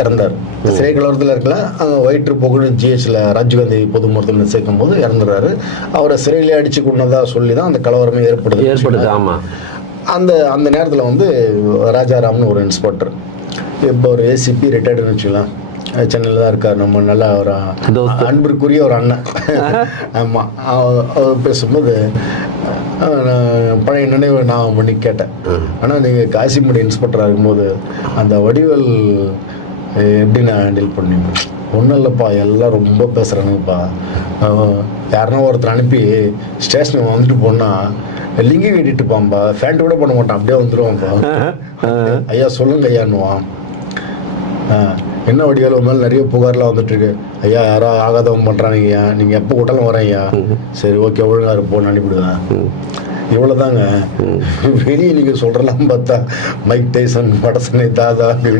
இறந்தார். சிறை கலவரத்தில் இருக்கல அங்கே வயிற்று புகழ் ஜிஹெச்சில் ராஜீவ்காந்தி பொது மருத்துவமனை சேர்க்கும் போது இறந்துறாரு. அவரை சிறையிலே அடிச்சு கொண்டதா சொல்லி தான் அந்த கலவரமே ஏற்படுது. ஏற்படுது ஆமா. அந்த அந்த நேரத்தில் வந்து ராஜாராம்னு ஒரு இன்ஸ்பெக்டர் இப்போ ஒரு ஏசிபி ரிட்டையர்டுன்னு வச்சுக்கலாம் சென்னையில் தான் இருக்கார். நம்ம நல்லா ஒரு. அன்பிற்குரிய ஒரு அண்ணன். ஆமாம் அவர் பேசும்போது பழைய நினைவை நான் பண்ணி கேட்டேன். ஆனால் நீங்கள் காசிமடி இன்ஸ்பெக்டராக இருக்கும்போது அந்த வடிவல் எப்படி நான் ஹேண்டில் பண்ணீங்க ஒன்றும் இல்லைப்பா எல்லாம் ரொம்ப பேசுகிறானுங்கப்பா யாருன்னா ஒருத்தர் அனுப்பி ஸ்டேஷனுக்கு வந்துட்டு போனால் லிங்கி கட்டிட்டு பாம்பா ஃபேண்ட் கூட பண்ண மாட்டான் அப்படியே வந்துடுவான்ப்பா ஐயா சொல்லுங்க ஐயான்னுவான். ஆ, என்ன வடிவேல் உங்க மேலே நிறைய புகார்லாம் வந்துட்டு இருக்கு ஐயா யாரோ ஆகாதவங்க பண்ணுறாங்க ஐயா. நீங்கள் எப்போ கூட்டாலும் வரேன் ஐயா. சரி ஓகே ஒழுங்கா இருப்போன்னு அனுப்பிடுவேன் இவ்வளோதாங்க வெளியே நீங்கள் சொல்கிறலாம் பார்த்தா மைக் டைசன் படசனை தாதா அப்படி